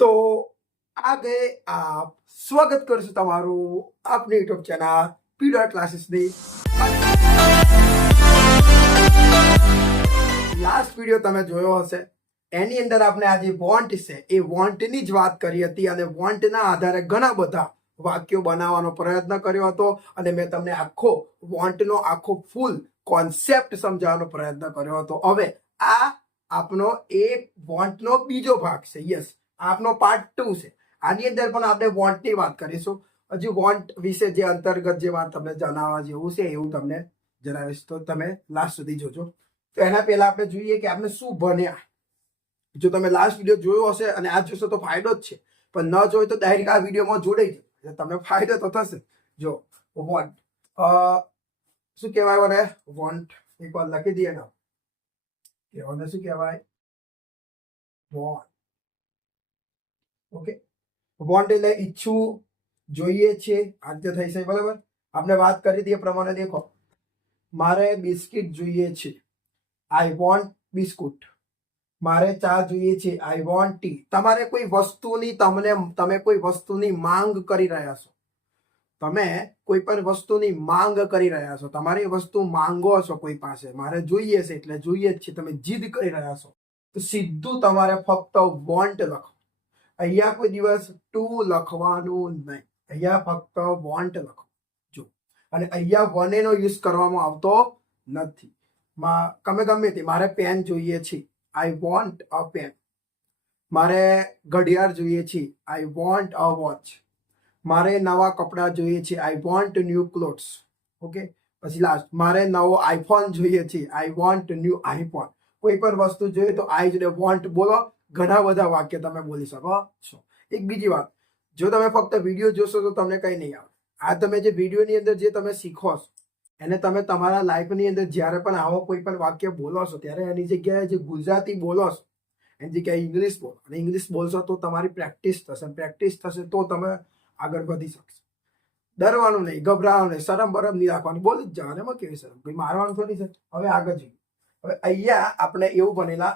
तो आ गए आप સ્વાગત કરશું તમારું આપની યુટ્યુબ ચેનલ પીડા ક્લાસીસની લાસ્ટ વિડીયો તમે જોયો હશે એની અંદર આપણે આજે વોન્ટ છે એ વોન્ટની જ વાત કરી હતી અને વોન્ટના આધારે ઘણા બધા વાક્યો બનાવવાનો પ્રયત્ન કર્યો હતો અને મેં તમને આખો વોન્ટનો આખો ફૂલ કોન્સેપ્ટ સમજાવવાનો પ્રયત્ન કર્યો હતો. હવે આ આપનો એ વોન્ટનો બીજો ભાગ છે. યસ, આપનો પાર્ટ 2 છે. આની અંદર પણ આપણે વોન્ટની વાત કરીશું. હજુ વોન્ટ વિશે જે અંતર્ગત જે વાત તમને જણાવવા જેવું છે એવું તમને જણાવીશ, તો તમે લાસ્ટ સુધી જોજો. તો એના પહેલા આપણે જોઈએ કે આપણે શું ભણ્યા. જો તમે લાસ્ટ વિડીયો જોયો હશે અને આ જોશો તો ફાયદો જ છે, પણ ન જોયો તો ડાયરેક્ટ આ વિડીયોમાં જોડાઈ જજો, તમને ફાયદો તો થશે. જો વોન્ટ શું કહેવાય મને? વોન્ટ એકવાર લખી દઈએ ને, કહેવાને શું કહેવાય? વોન્ટ. ઓકે, વોન્ટ એટલે ઈચ્છું, જોઈએ છે, આ રીતે થઈ છે. બરાબર, આપણે વાત કરી હતી એ પ્રમાણે દેખો, મારે બિસ્કિટ જોઈએ છે, આઈ વોન્ટ બિસ્કુટ. મારે ચા જોઈએ છે, આઈ વોન્ટ ટી. તમારે કોઈ વસ્તુની તમે કોઈ વસ્તુની માંગ કરી રહ્યા છો. તમે કોઈ પણ વસ્તુની માંગ કરી રહ્યા છો, તમારી વસ્તુ માંગો છો કોઈ પાસે, મારે જોઈએ છે એટલે જોઈએ જ છે, તમે જીદ કરી રહ્યા છો, તો સીધું તમારે ફક્ત વોન્ટ લખો. અહીંયા કોઈ દિવસ ટુ લખવાનું નહીં, અહીંયા ફક્ત વોન્ટ લખો. જો, અને અહીંયા વનેનો યુઝ કરવામાં આવતો નથી. ગમે તે, મારે પેન જોઈએ છે, આઈ વોન્ટ અ પેન. મારે ઘડિયાળ જોઈએ છે, આઈ વોન્ટ અ વોચ. મારે નવા કપડાં જોઈએ છે, I want new clothes. Okay, પછી લાસ્ટ, મારે નવો આઈફોન જોઈએ છે, આઈ વોન્ટ ન્યૂ આઈફોન. કોઈ પણ વસ્તુ જોઈએ તો આઈ જોડે વોન્ટ બોલો. ઘણા બધા વાક્ય તમે બોલી શકો છો. એક બીજી વાત, જો તમે ફક્ત વિડીયો જોશો તો તમને કંઈ નહીં આવે. આ તમે જે વિડીયોની અંદર જે તમે શીખો છો એને તમે તમારા લાઈફની અંદર જ્યારે પણ આવો કોઈ પણ વાક્ય બોલો છો ત્યારે એની જગ્યાએ જે ગુજરાતી બોલો છો એની જગ્યાએ ઇંગ્લિશ બોલો. અને ઇંગ્લિશ બોલશો તો તમારી પ્રેક્ટિસ થશે. પ્રેક્ટિસ થશે તો તમે આગળ વધી શકશો. ડરવાનું નહીં, ગભરાવાનું નહીં, શરમ બરમ નહીં રાખવાની, બોલી જ જવાનું. એમાં કેવી શરમ? ભાઈ મારવાનું થોડી છે. હવે આગળ જોઈએ. હવે અહીંયા આપણે એવું બનેલા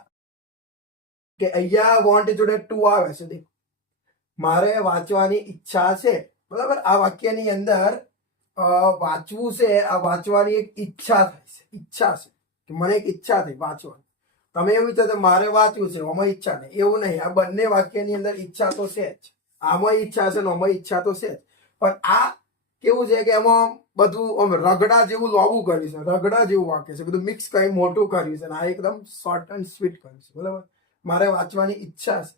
કે અહીંયા વોન્ટ જોડે ટુ આવે છે. દેખો, મારે વાંચવાની ઈચ્છા છે. બરાબર, આ વાક્યની અંદર વાંચવું છે, આ વાંચવાની એક ઈચ્છા થાય છે. ઈચ્છા છે કે મને એક ઈચ્છા થઈ વાંચવાની. તમે એવું વિચારો મારે વાંચવું છે, આમાં ઈચ્છા નહીં, એવું નહીં. આ બંને વાક્યની અંદર ઈચ્છા તો છે જ. આમાં ઈચ્છા છે ને આમાં ઈચ્છા તો છે જ. પણ આ કેવું છે કે એમાં બધું રગડા જેવું લોવું કર્યું છે, રગડા જેવું વાક્ય છે, બધું મિક્સ કરી મોટું કર્યું છે. આ એકદમ શોર્ટ એન્ડ સ્વીટ કર્યું છે. બરાબર, મારે વાંચવાની ઈચ્છા છે,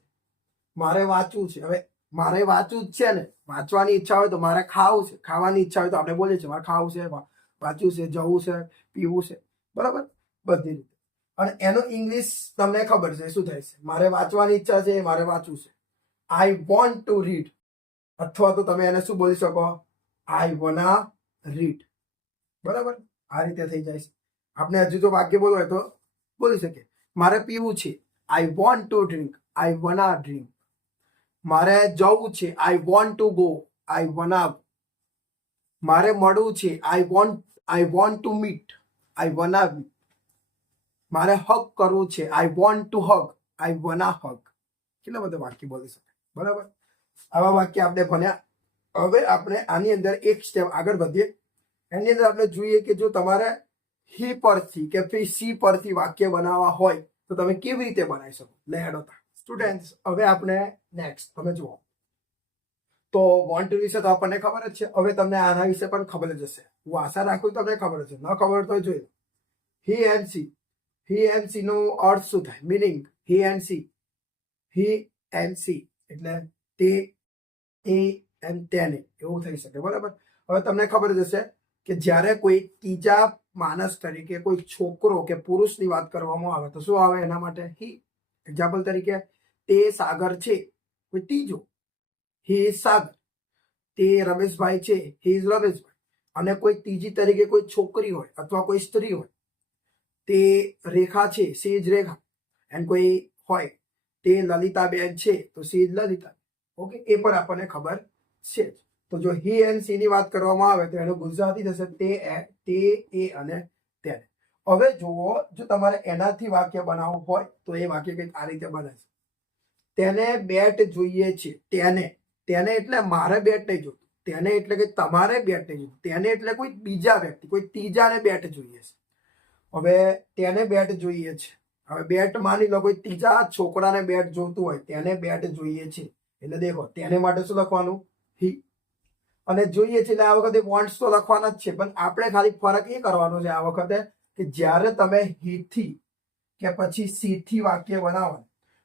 મારે વાંચવું છે. હવે મારે વાંચવું જ છે ને, વાંચવાની ઈચ્છા હોય તો મારે ખાવું છે, ખાવાની ઈચ્છા હોય તો આપણે બોલીએ છીએ મારે ખાવું છે, વાંચવું છે, જવું છે, પીવું છે. બરાબર, બધી રીતે. અને એનું ઇંગ્લિશ તમને ખબર છે શું થાય છે? મારે વાંચવાની ઈચ્છા છે, મારે વાંચવું છે, આઈ વોન્ટ ટુ રીડ. અથવા તો તમે એને શું બોલી શકો? આઈ વોના રીડ. બરાબર, આ રીતે થઈ જાય છે. આપણે હજુ તો વાક્ય બોલવું હોય તો બોલી શકીએ. મારે પીવું છે, I want to drink, I wanna drink. મારે જવું છે, I want to go, I wanna go. મારે મળવું છે, I want to meet, I wanna meet. મારે હગ કરવું છે, આઈ વોન્ટ ટુ હગ, આઈ વોના હગ. કેટલા બધા વાક્ય બોલી શકાય. બરાબર, આવા વાક્ય આપણે ભણ્યા. હવે આપણે આની અંદર એક સ્ટેપ આગળ વધીએ. એની અંદર આપણે જોઈએ કે જો તમારે હી પરથી કે પછી સી પરથી વાક્ય બનાવવા હોય તો તમે કેવી રીતે બનાવી શકો. લેડો સ્ટુડન્ટ્સ, હવે આપણે નેક્સ્ટ તમે જુઓ તો વોન્ટ વિશે તો આપણને ખબર જ છે. હવે તમને આના વિશે પણ ખબર જ હશે. હું આશા રાખું તમને ખબર છે. ન ખબર તો જોઈ લો. He and she. He and she નો અર્થ શું થાય? Meaning he and she. He and she એટલે તે, એ એન્ડ તેને, એવું થઈ શકે. બરાબર, હવે તમને ખબર જ હશે કે જ્યારે કોઈ ત્રીજા માણસ તરીકે કોઈ છોકરો કે પુરુષની વાત કરવામાં આવે તો શું આવે એના માટે? હી. એક્ઝામ્પલ તરીકે, તે સાગર છે, કોઈ ત્રીજો, હી ઇઝ સાગર. તે રમેશભાઈ છે, હી ઇઝ રમેશભાઈ. અને કોઈ ત્રીજી તરીકે કોઈ છોકરી હોય અથવા કોઈ સ્ત્રી હોય, તે રેખા છે, સી ઇઝ રેખા. એન્ડ કોઈ હોય તે લલિતાબેન છે તો સી ઇઝ લલિતા. ઓકે, એ પણ આપણને ખબર છે જ. તો જો હી એન્ડ સી ની વાત કરવામાં આવે તો એનું ગુજરાતી થશે તે, એ અને તેને. હવે જુઓ, જો તમારે એનાથી વાક્ય બનાવવું હોય તો એ વાક્ય કંઈક આ રીતે બને છે. તેને બેટ જોઈએ છે. તેને એટલે મારે બેટ નહીં જોતું. તેને એટલે કે તમારે બેટ નહીં જોતું. તેને એટલે કોઈ બીજા વ્યક્તિ, કોઈ ત્રીજાને બેટ જોઈએ છે. હવે તેને બેટ જોઈએ છે. હવે બેટ માની લો કોઈ ત્રીજા છોકરાને બેટ જોતું હોય, તેને બેટ જોઈએ છે. એટલે દેખો તેને માટે શું લખવાનું? હી. અને જોઈએ છે એટલે આ વખતે વોન્ટ્સ તો લખવાના જ છે, પણ આપણે ખાલી ફરક એ કરવાનો છે આ વખતે કે જ્યારે તમે હી કે પછી સી વાક્ય બનાવો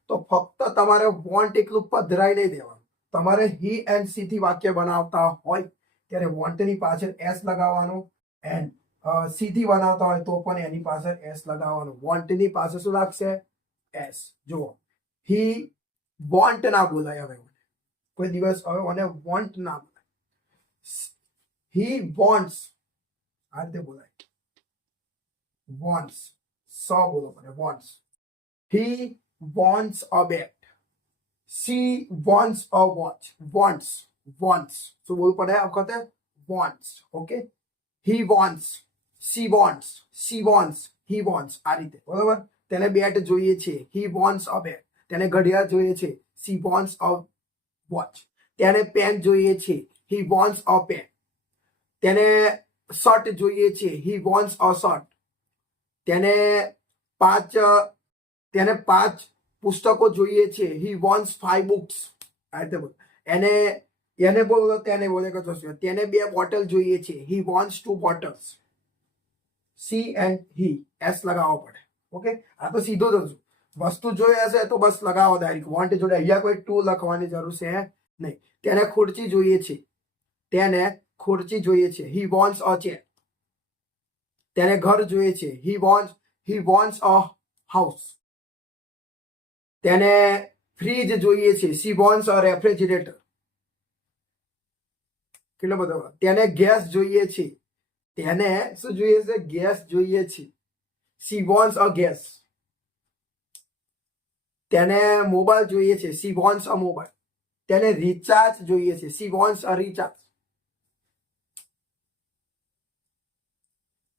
તો ફક્ત તમારે વોન્ટ એકલું પધરાઈ નહીં દેવાનું. તમારે હી એન્ડ સી વાક્ય બનાવતા હોય ત્યારે વોન્ટની પાછળ એસ લગાવવાનું, એન્ડ સી બનાવતા હોય તો પણ એની પાછળ એસ લગાવવાનું. વોન્ટની પાસે શું લાગશે? એસ. જુઓ, હી વોન્ટ ના બોલાય. હવે કોઈ દિવસ હવે મને વોન્ટ ના બોલાય. હી વોન્ટ્સ આ રીતે બોલાય. વોન્ટ્સ બોલો મને. Wants. He wants a bat. She wants a watch. Wants. શું બોલવું પડે આ વખતે? Wants. Okay. He wants. She wants. He wants. આ રીતે બરોબર. તેને બેટ જોઈએ છે. He wants a bat. તેને ઘડિયાળ જોઈએ છે. She wants a watch. તેને પેન જોઈએ છે. He wants a pen. તેને શર્ટ જોઈએ છે. He wants a shirt. તેને 5 પુસ્તકો જોઈએ છે. He wants 5 books. આ રીતે બોલ. એને બોલો તેને બોલે કે તેને 2 બોટલ જોઈએ છે. He wants 2 bottles. C and he S લગાવવો પડે. ઓકે, આ તો સીધો જ વસ્તુ જોઈએ હશે તો બસ લગાવો ડાયરેક્ટ. વોન્ટ જોડે અહીંયા કોઈ ટુ લખવાની જરૂર છે નહીં. તેને ખુરચી જોઈએ છે. He wants a chair. તેને ઘર જોઈએ છે. He wants a house. તેને ફ્રીજ જોઈએ છે. She wants a refrigerator. કેટલો બધો. તેને ગેસ જોઈએ છે. તેને શું જોઈએ છે? ગેસ જોઈએ છે. She wants a gas. તેને મોબાઈલ જોઈએ છે. She wants a mobile. તેને રિચાર્જ જોઈએ છે. She wants a recharge.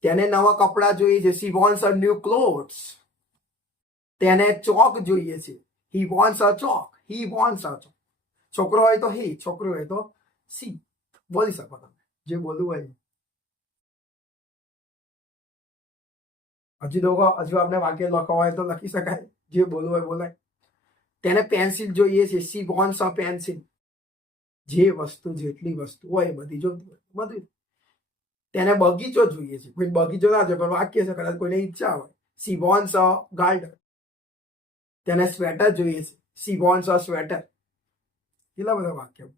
તેને નવા કપડા જોઈએ છે. She wants a new clothes. તેને ચોક જોઈએ છે. He wants a chalk. છોકરો હોય તો હી, છોકરી હોય તો સી. બોલી શકો તમે જે બોલવું હોય. હજુ આપણે વાક્ય લખવા હોય તો લખી શકાય. જે બોલવું હોય બોલાય. તેને પેન્સિલ જોઈએ છે. She wants a pencil. જે વસ્તુ જેટલી વસ્તુ હોય બધી જોતી હોય બધું. તેને બગીચો જોઈએ છે. કોઈ બગીચો ના જોઈએ પણ વાક્ય છે, કદાચ કોઈને ઈચ્છા હોય. She wants a garden. તેને સ્વેટર જોઈએ છે. She wants a sweater. કેટલા બધા વાક્ય,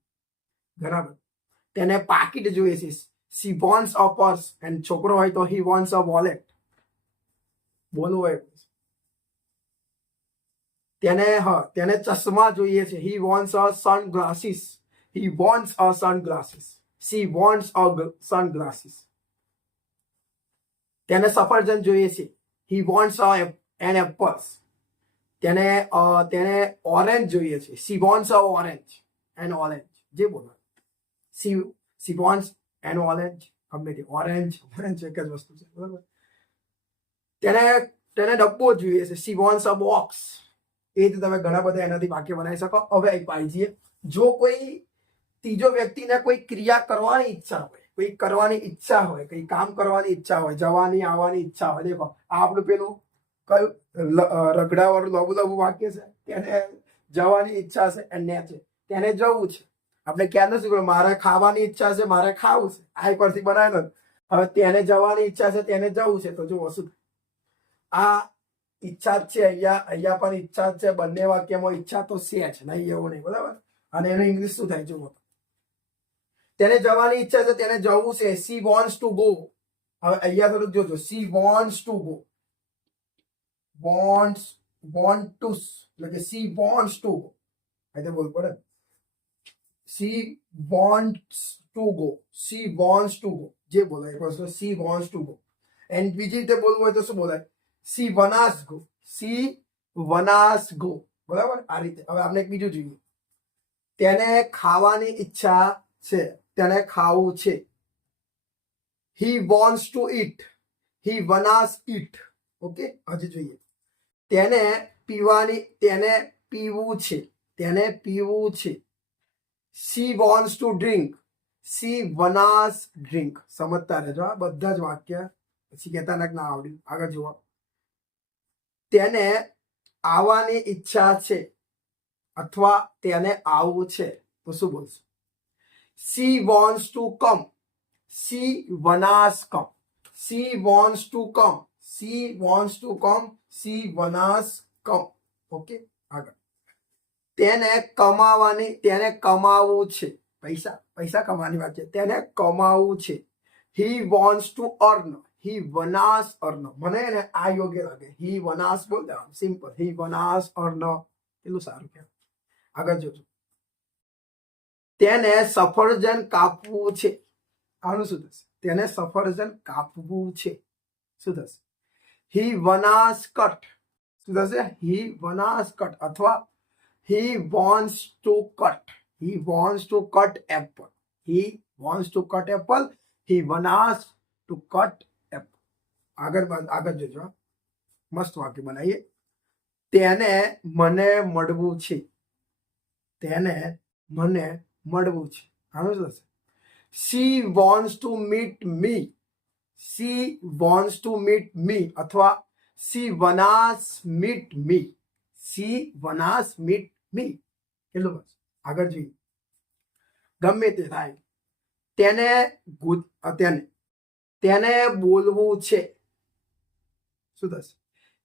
ઘણા બધા. તેને પાકીટ જોઈએ છે. She wants a purse. અને છોકરો હોય તો he wants a wallet. બોલવું હોય. તેને ચશ્મા જોઈએ છે. He wants a sunglasses. She wants a sunglasses. તેને સફરજન જોઈએ છે. He wants an apple. તેને ઓરેન્જ જોઈએ છે. She wants a orange. જે બોલો. She wants an orange. ગમે તે ઓરેન્જ એક જ વસ્તુ છે બરાબર. તેને ડબ્બો જોઈએ છે. She wants a box. એ જ તમે ઘણા બધા એનાથી વાક્ય બનાવી શકો. હવે એક પાઈ જો કોઈ ત્રીજો વ્યક્તિને કોઈ ક્રિયા કરવાની ઈચ્છા હોય, કોઈ કામ કરવાની ઈચ્છા હોય, જવાની આવવાની ઈચ્છા હોય. દેખો આ આપણું પેલું કયું રગડાવાળું લબુ વાક્ય છે. તેને જવાની ઈચ્છા છે એને છે. તેને જવું છે. આપણે ક્યાં નથી કહ્યું મારે ખાવાની ઈચ્છા છે, મારે ખાવું છે. આ પરથી બનાવેલો. હવે તેને જવાની ઈચ્છા છે, તેને જવું છે. તો જો વસ્તુ આ ઈચ્છા જ છે. અહીંયા પણ ઈચ્છા જ છે. બંને વાક્યમાં ઈચ્છા તો છે જ નહીં, એવું નહીં બરાબર. અને એનું ઇંગ્લિશ શું થાય? જુઓ, તેને જવાની ઈચ્છા છે, તેને જવું છે. She wants to go. હવે અહીંયા થોડુંક જોજો. She wants to go. want to એટલે કે she wants to go. అయితే બોલ પડે. She wants to go. જે બોલાય એક વસ્તુ she wants to go. And બીજી રીતે બોલવું હોય તો શું બોલાય? She wannas go. બરાબર આ રીતે. હવે આપણે એક બીજું જોઈએ. તેને ખાવાની ઈચ્છા છે, તેને ખાવું છે. He wants to eat. He wannas eat. Okay, હજી જોઈએ. તેને પીવું છે. તેને પીવું છે. She wants to drink, she wannas drink. સમજતા રહેજો આ બધા જ વાક્ય, પછી કહેતા ના આવડ્યું. આગળ જુઓ. તેને આવવાની ઈચ્છા છે અથવા તેને આવવું છે તો શું બોલશું? She wants to come, she wannas come. She wants to come, she wants to come, she wannas come. Okay, આગળ. તેને કમાવાની, તેને કમાવું છે. પૈસા, પૈસા કમાવાની વાત છે. તેને કમાવું છે. He wants to earn, he wannas earn. મને ને આ યોગ્ય લાગે. હી વનાસ બોલ દેવાનું, સિમ્પલ. હી વનાસ અર્ન, એટલું સારું કહેવાય. આગળ જોજો. તેને સફરજન કાપવું છે. આનું શું થશે? તેને સફરજન કાપવું છે. શું થશે? હી વનાસ કટ. શું થશે? હી વનાસ કટ અથવા he wants to cut, he wants to cut apple, he wants to cut apple, he wants to cut apple. આગળ જોજો, મસ્ત વાક્ય બનાવીએ. તેને મને મળવું છે, તેને મને મળવું છે. આનું શું થશે? she wants to meet me, she wants to meet me અથવા she wants meet me, she wants meet મી. કેટલું બસ. આગળ જોઈએ. ગમે તે થાય, તેને તેને તેને બોલવું છે. શું થશે?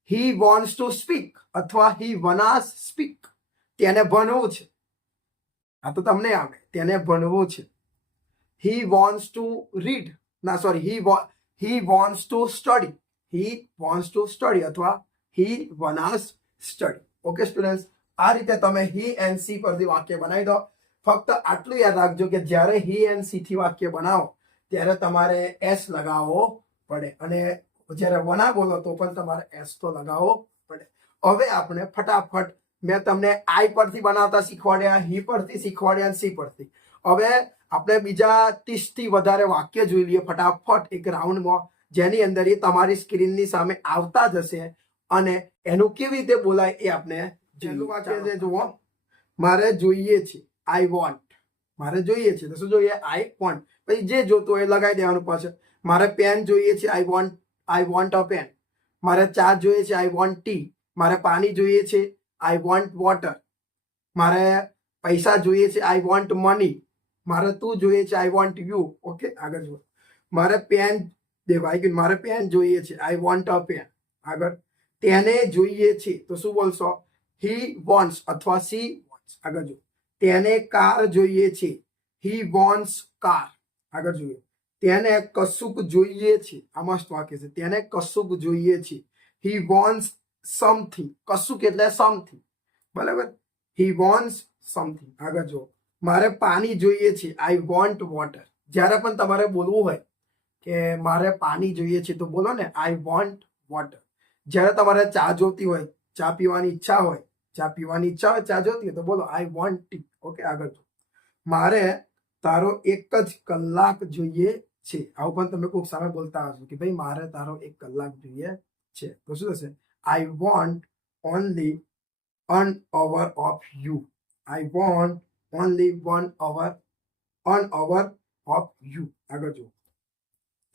હી વોન્ટ્સ ટુ સ્પીક અથવા હી વનાસ સ્પીક. તેને ભણવું છે. આ તો તમને આવે. તેને ભણવું છે. હી વોન્ટ્સ ટુ રીડ, ના sorry, he wants to study, he wants to study અથવા હી વનાસ સ્ટડી. ઓકે સ્ટુડન્ટ્સ, આ રીતે તમે હી એન્ડ સી પરથી વાક્ય બનાવી દો. ફક્ત આટલું યાદ રાખજો કે જ્યારે હી એન્ડ સી થી વાક્ય બનાવો ત્યારે તમારે એસ લગાવવો પડે, અને જ્યારે વના બોલો તો પણ તમારે એસ તો લગાવવો પડે. હવે આપણે ફટાફટ, મેં તમને આઈ પરથી બનાવતા શીખવાડ્યા, હી પરથી શીખવાડ્યા, સી પરથી. હવે આપણે બીજા 30 થી વધારે વાક્ય જોઈ લઈએ ફટાફટ એક રાઉન્ડમાં, જેની અંદર એ તમારી સ્ક્રીનની સામે આવતા જ હશે, અને એનું કેવી રીતે બોલાય એ આપણે પહેલું વાક્ય છે, જુઓ. મારે જોઈએ છે, આઈ વોન્ટ. મારે જોઈએ છે તો શું જોઈએ? I want. પછી જે જોતું હોય લગાવી દેવાનું પાછળ. મારે પેન જોઈએ છે, આઈ વોન્ટ અ પેન. મારે ચા જોઈએ છે, આઈ વોન્ટ ટી. મારે પાણી જોઈએ છે, આઈ વોન્ટ વોટર. મારે પૈસા જોઈએ છે, આઈ વોન્ટ મની. મારે તું જોઈએ છે, આઈ વોન્ટ યુ. ઓકે, આગળ જુઓ. મારે પેન, દેખો આવી ગયું. મારે પેન જોઈએ છે, આઈ વોન્ટ અ પેન. આગળ. તેને જોઈએ છે તો શું બોલશો? હી વોન્ટ્સ અથવા સી વોન્ટ્સ. આગળ જુઓ. તેને કાર જોઈએ છે, હી વોન્ટ્સ કાર. આગળ જોઈએ. તેને કશુંક જોઈએ છે. આ મસ્ત વાક્ય છે. તેને કશુંક જોઈએ છે, હી વોન્ટ્સ સમથિંગ. કશુંક એટલે સમથિંગ, બરાબર. He wants something. આગળ જુઓ. મારે પાણી જોઈએ છે, આઈ વોન્ટ વોટર. જ્યારે પણ તમારે બોલવું હોય કે મારે પાણી જોઈએ છે તો બોલો ને આઈ વોન્ટ વોટર. જ્યારે તમારે ચા જોતી હોય, ચા પીવાની ઈચ્છા હોય, ચા જોતી હોય તો બોલો આઈ વોન્ટ ટી. ઓકે, આગળ. મારે તારો 1 જ કલાક જોઈએ છે. આવું પણ તમે કોઈક સામે બોલતા હશો કે ભાઈ મારે તારો 1 કલાક જોઈએ છે, તો શું થશે? I want only 1 hour of you. I want only 1 hour of you. આગળ જુઓ.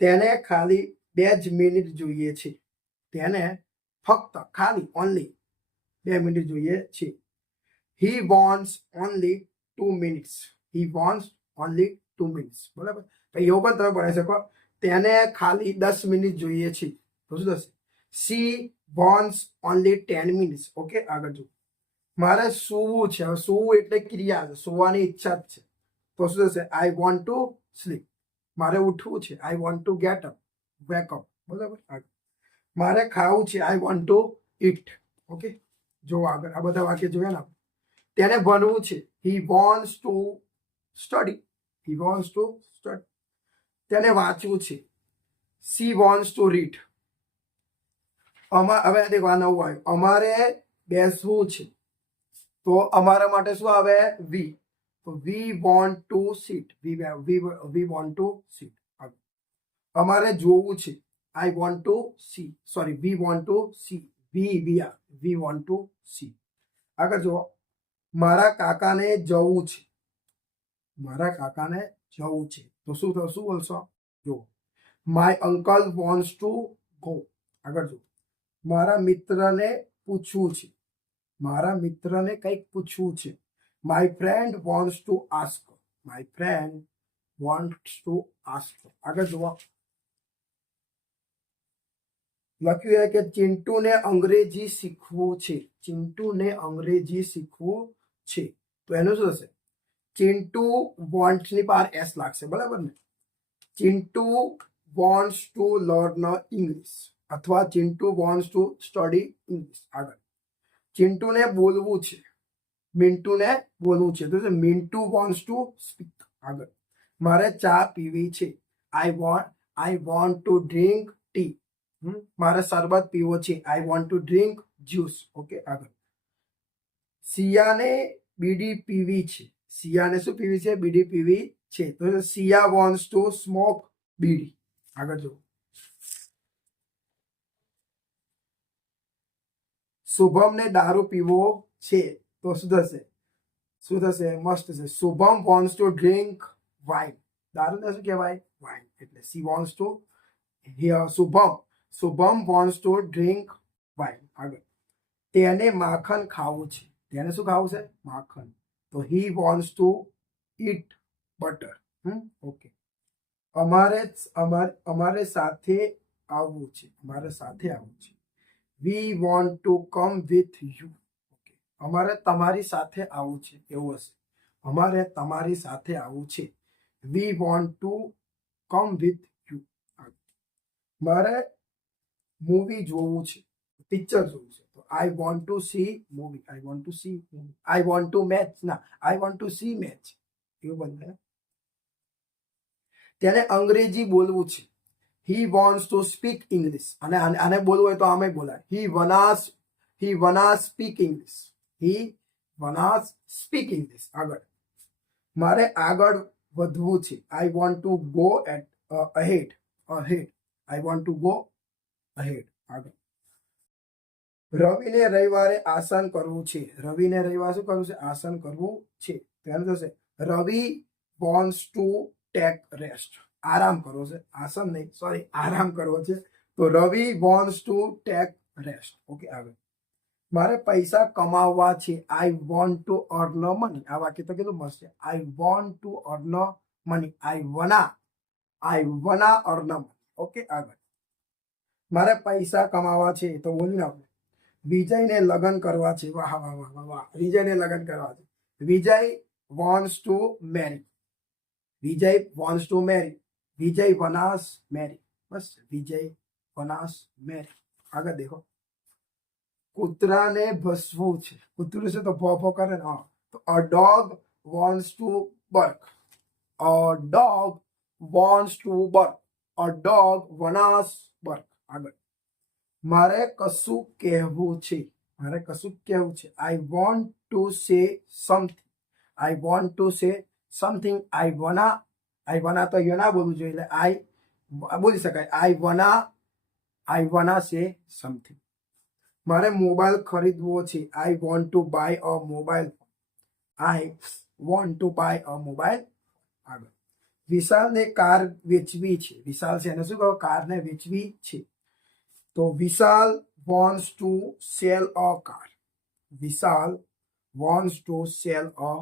તેને ખાલી 2 જ મિનિટ જોઈએ છે. તેને ફક્ત ખાલી ઓનલી 2 મિનિટ જોઈએ છે. He wants only 2 minutes. He wants only 2 minutes. બરાબર. તો એવું પણ તમે ભણી શકો. તેને ખાલી 10 મિનિટ જોઈએ છે તો શું થશે? C wants only 10 minutes. Okay, આગળ જુઓ. મારે સૂવું છે. હવે સૂવું એટલે ક્રિયા છે, સૂવાની ઈચ્છા જ છે, તો શું થશે? આઈ વોન્ટ ટુ સ્લીપ. મારે ઉઠવું છે, I want two get up, wake up. બરાબર. આગળ. મારે ખાવું છે, I want two it. Okay, જો આગળ આ બધા વાક્ય જોયા ને. તેને ભણવું છે, he wants to study. He wants to study. તેને વાંચવું છે, સી વોન્ટ્સ ટુ રીડ. હવે દેખો આ નવું આવ્યું. અમારે બેસવું છે, તો અમારા માટે શું આવે? વી. તો વી વોન્ટ ટુ સીટ. વી વોન્ટ ટુ સીટ. અમારે જોવું છે, I want to C. Sorry, V want to C. V want to C. આગળ જુઓ. મારા કાકાને જવું છે. મારા કાકાને જવું છે તો શું થશે? શું બોલશો? જો my uncle wants to go. આગળ જો મારા મિત્રને પૂછવું છે. મારા મિત્રને કંઈક પૂછવું છે. My friend wants to ask. My friend wants to ask. આગળ જુઓ લખ્યું છે કે ચિંટુને અંગ્રેજી શીખવું છે. ચિંટુને અંગ્રેજી શીખવું છે તો એનું શું થશે? ચિંટુ વોન્ટ્સની પાર એસ લાગશે, બરાબર ને? Chintu wants to learn English અથવા Chintu wants to study English. આગળ ચિંટુને બોલવું છે. મિન્ટુને બોલવું છે તો મિન્ટુ વોન્ટ્સ ટુ સ્પીક. આગળ મારે ચા પીવી છે. I want to drink tea. મારે શરબત પીવો છે. I want to drink juice. Okay. આગળ સિયાને બીડી પીવી છે. સિયાને શું પીવી છે? બીડી પીવી છે તો સિયા વોન્ટ્સ ટુ સ્મોક બીડી. આગળ જો શુભમને દારૂ પીવો છે તો શું થશે? શું થશે? મસ્ત થશે. Shubham wants to drink wine. દારૂને શું કહેવાય? વાઇન. એટલે she wants to Shubham wants to drink wine. આગળ તેને માખણ ખાવું છે. તેને શું ખાવું છે? માખણ. તો he wants to eat butter. Okay. અમારે સાથે આવવું છે. અમારે સાથે આવવું છે. We want to come with you. Okay. અમારે તમારી સાથે આવવું છે એવું હશે. અમારે તમારી સાથે આવવું છે. We want to come with you. મારે મૂવી જોવું છે. પિક્ચર જોવું છે તો I want to see movie. I want to see movie. I want to match. ના, I want to see match. એવું બને. તેને અંગ્રેજી બોલવું છે. He wants to speak English. અને આને બોલવું હોય તો આમે બોલાય. He wanna speak English. He wanna speak English. આગળ મારે આગળ વધવું છે. I want to go ahead. I want to go ahead. આગળ રવિને રવિવારે આસન કરવું છે. રવિને રવિવારે શું કરવું છે? આસન કરવું છે. ધ્યાન થશે રવિ વોન્ટ્સ ટુ ટેક રેસ્ટ. આરામ કરવો છે. આસન નહીં, સોરી, આરામ કરવો છે તો Ravi wants to take rest. Okay. આગળ મારે પૈસા કમાવવા છે. I want to earn money. આ વાક્ય તો કેટલું મસ્ત છે. I want to earn money. I wanna earn money. Okay. આગળ મારે પૈસા કમાવા છે તો બોલી નાખો વિજયને લગ્ન કરવા છે. વાહ વાહ વાહ વાહ વાહ. વિજયને લગ્ન કરવા છે. Vijay wants to marry. Vijay wants to marry. Vijay wannas marry. બસ. Vijay wannas marry. આગળ દેખો કૂતરાને ભસવું છે. કૂતરું છે તો ભો કરે ને. હા, તો a dog wants to bark. A dog wants to bark. A dog wants bark. આગળ મારે કશું કહેવું છે. મારે કશું કહેવું છે. I want to say something. I want to say something. I wanna તો અહીંયા ના બોલવું જોઈએ એટલે આઈ બોલી શકાય. આઈ વના સે સમથિંગ. મારે મોબાઈલ ખરીદવો છે. I want to buy a mobile. I want to buy a mobile. આગળ વિશાલને કાર વેચવી છે. વિશાલ છે એને શું કહો? કારને વેચવી છે. તો Vishal wants to sell a car. Vishal wants to sell a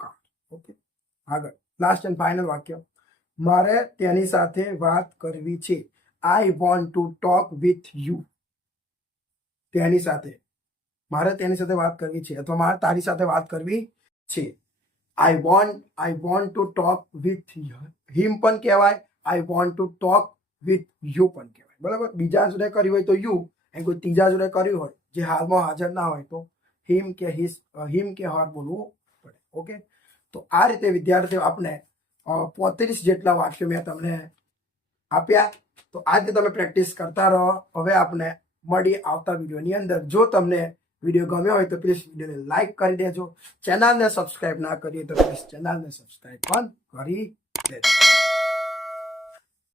car. Okay. આગળ લાસ્ટ એન્ડ ફાઇનલ વાક્ય મારે તેની સાથે વાત કરવી છે. I want to talk with you. તેની સાથે મારે તેની સાથે વાત કરવી છે અથવા મારે તારી સાથે વાત કરવી છે. I want to talk with him પણ કહેવાય. આઈ want to talk with you પણ કહેવાય. બરાબર. બીજા જોડે કર્યું હોય તો યુ, અને કોઈ ત્રીજા જોડે કર્યું હોય જે હાલમાં હાજર ના હોય તો હિમ કે હર બોલવું પડે. ઓકે. તો આ રીતે વિદ્યાર્થીઓ આપણે 35 જેટલા વાક્યો મેં તમને આપ્યા. તો આ રીતે તમે પ્રેક્ટિસ કરતા રહો. હવે આપણે મળીએ આવતા વિડીયોની અંદર. જો તમને વિડીયો ગમ્યો હોય તો પ્લીઝ વિડીયોને લાઈક કરી દેજો. ચેનલને સબસ્ક્રાઈબ ના કરીએ તો પ્લીઝ ચેનલને સબસ્ક્રાઈબ પણ કરી દેજો.